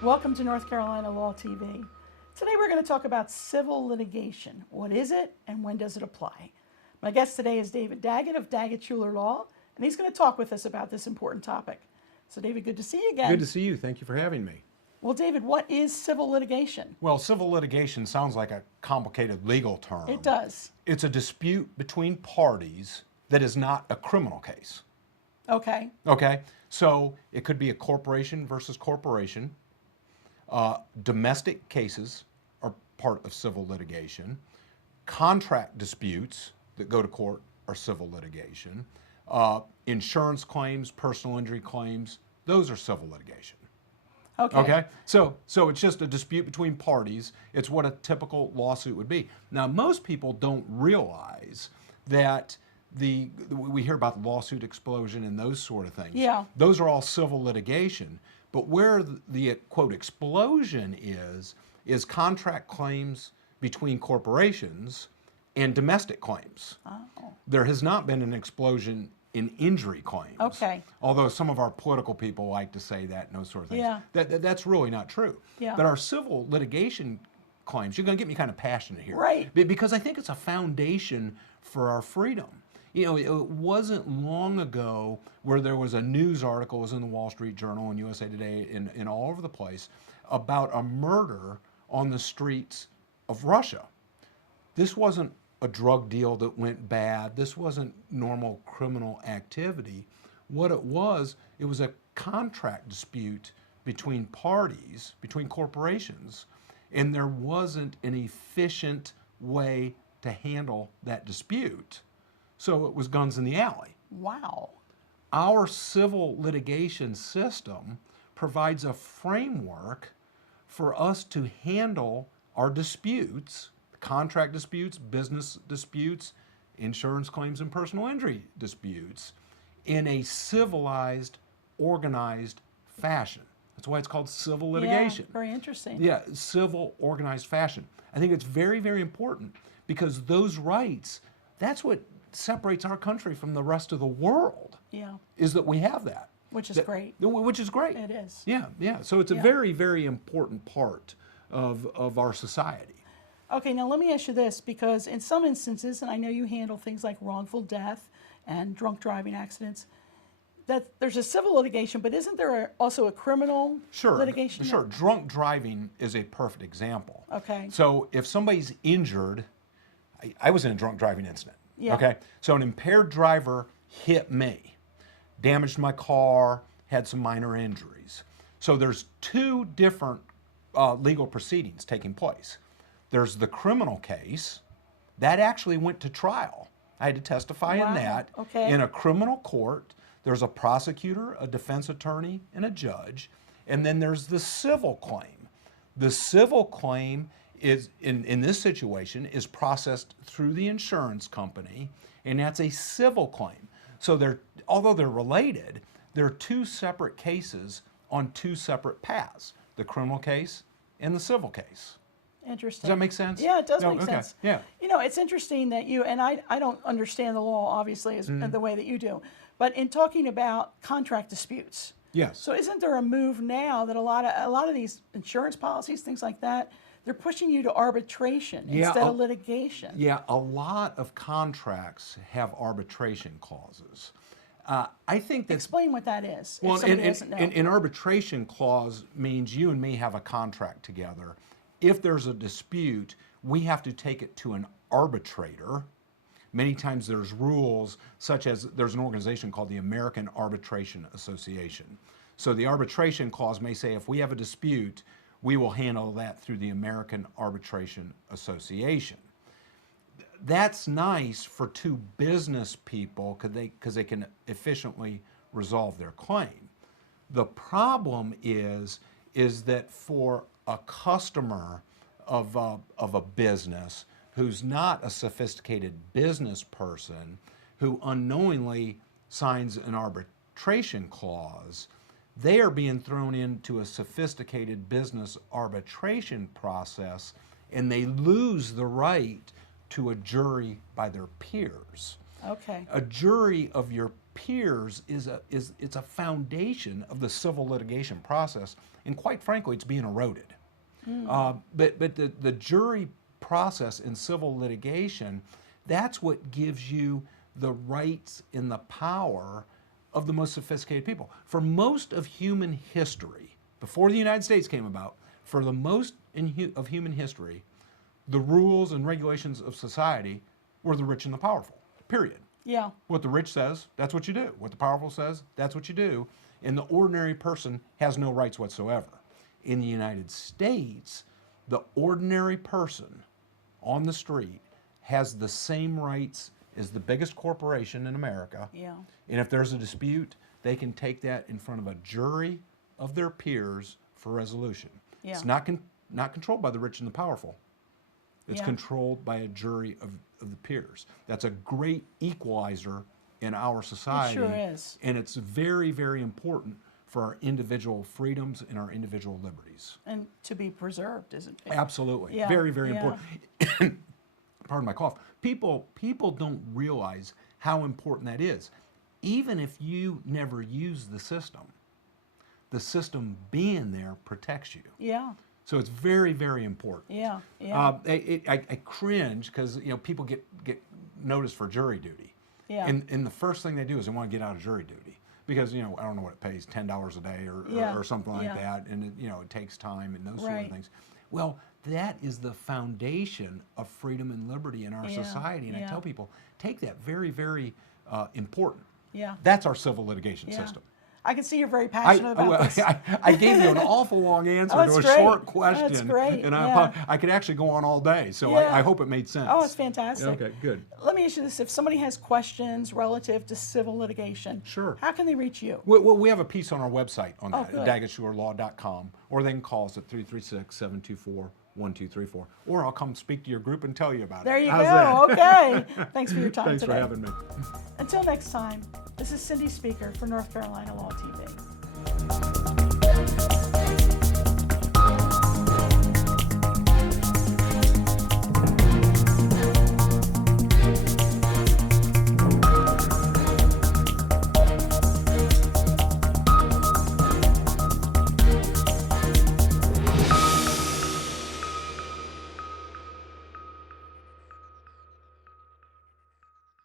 Welcome to North Carolina Law TV. Today we're going to talk about civil litigation. What is it and when does it apply? My guest today is David Daggett of Daggett, Shuler Law, and he's going to talk with us about this important topic. So David, good to see you again. Good to see you. Thank you for having me. Well, David, what is civil litigation? Well, civil litigation sounds like a complicated legal term. It does. It's a dispute between parties that is not a criminal case. Okay. Okay? So it could be a corporation versus corporation. Domestic cases are part of civil litigation. Contract disputes that go to court are civil litigation. Insurance claims, personal injury claims, those are civil litigation. Okay. So it's just a dispute between parties. It's what a typical lawsuit would be. Now, most people don't realize that we hear about the lawsuit explosion and those sort of things. Yeah. Those are all civil litigation. But where the quote explosion is contract claims between corporations and domestic claims. Oh. There has not been an explosion in injury claims. Okay. Although some of our political people like to say that and those sort of things. Yeah. That's really not true. Yeah. But our civil litigation claims, you're going to get me kind of passionate here. Right. Because I think it's a foundation for our freedom. You know, it wasn't long ago where there was a news article, it was in the Wall Street Journal and USA Today and all over the place, about a murder on the streets of Russia. This wasn't a drug deal that went bad. This wasn't normal criminal activity. What it was a contract dispute between parties, between corporations, and there wasn't an efficient way to handle that dispute. So it was guns in the alley. Wow. Our civil litigation system provides a framework for us to handle our disputes, contract disputes, business disputes, insurance claims, and personal injury disputes in a civilized, organized fashion. That's why it's called civil litigation. Yeah, very interesting. Yeah, civil, organized fashion. I think it's very, very important because those rights, that's what separates our country from the rest of the world. Yeah. Is that we have that. Which is great. Which is great. It is. Yeah, yeah. So it's a very, very important part of our society. Okay, now let me ask you this, because in some instances, and I know you handle things like wrongful death and drunk driving accidents, that there's a civil litigation, but isn't there also a criminal litigation? Sure. Drunk driving is a perfect example. Okay. So if somebody's injured, I was in a drunk driving incident. Yeah. Okay. So an impaired driver hit me, damaged my car, had some minor injuries. So there's two different legal proceedings taking place. There's the criminal case that actually went to trial. I had to testify in that in a criminal court. There's a prosecutor, a defense attorney, and a judge. And then there's the civil claim. The civil claim is, in this situation, is processed through the insurance company, and that's a civil claim. So although they're related, they're two separate cases on two separate paths, the criminal case and the civil case. Interesting. Does that make sense? Yeah, it does make sense. Yeah. You know, it's interesting that and I don't understand the law, obviously, the way that you do, but in talking about contract disputes. Yes. So isn't there a move now that a lot of these insurance policies, things like that, they're pushing you to arbitration instead of litigation? Yeah, a lot of contracts have arbitration clauses. I think that... Explain what that is, well, if somebody doesn't know. An arbitration clause means you and me have a contract together. If there's a dispute, we have to take it to an arbitrator. Many times there's rules, such as there's an organization called the American Arbitration Association. So the arbitration clause may say if we have a dispute, we will handle that through the American Arbitration Association. That's nice for two business people because they can efficiently resolve their claim. The problem is that for a customer of a business who's not a sophisticated business person, who unknowingly signs an arbitration clause, they are being thrown into a sophisticated business arbitration process, and they lose the right to a jury by their peers. Okay. A jury of your peers it's a foundation of the civil litigation process, and quite frankly, it's being eroded. But the jury process in civil litigation, that's what gives you the rights and the power of the most sophisticated people. For most of human history, before the United States came about, for the most of human history, the rules and regulations of society were the rich and the powerful, period. Yeah. What the rich says, that's what you do. What the powerful says, that's what you do. And the ordinary person has no rights whatsoever. In the United States, the ordinary person on the street has the same rights as the biggest corporation in America. Yeah. And if there's a dispute, they can take that in front of a jury of their peers for resolution. Yeah. It's not controlled by the rich and the powerful. It's controlled by a jury of the peers. That's a great equalizer in our society. It sure is. And it's very, very important for our individual freedoms and our individual liberties. And to be preserved, isn't it? Absolutely. Yeah, Very, very yeah. important. Pardon my cough. People don't realize how important that is. Even if you never use the system being there protects you. Yeah. So it's very, very important. Yeah. Yeah. I cringe because people get noticed for jury duty. Yeah. And the first thing they do is they want to get out of jury duty because I don't know what it pays, $10 a day or something like that, and it takes time and those sort of things. Well, that is the foundation of freedom and liberty in our society, and I tell people take that very, very important. Yeah. That's our civil litigation system. I can see you're very passionate about this. I gave you an awful long answer to a great. short question. That's great. And Yeah. I could actually go on all day, so Yeah. I hope it made sense. Oh, it's fantastic. Okay, good. Let me ask you this. If somebody has questions relative to civil litigation, Sure. how can they reach you? Well, we have a piece on our website on that, good. DaggettShulerLaw.com, or they can call us at 336-724-1234, or I'll come speak to your group and tell you about There it. you How's go. that? Okay. Thanks for your time Thanks today. for having me. Until next time, this is Cindy Speaker for North Carolina Law TV.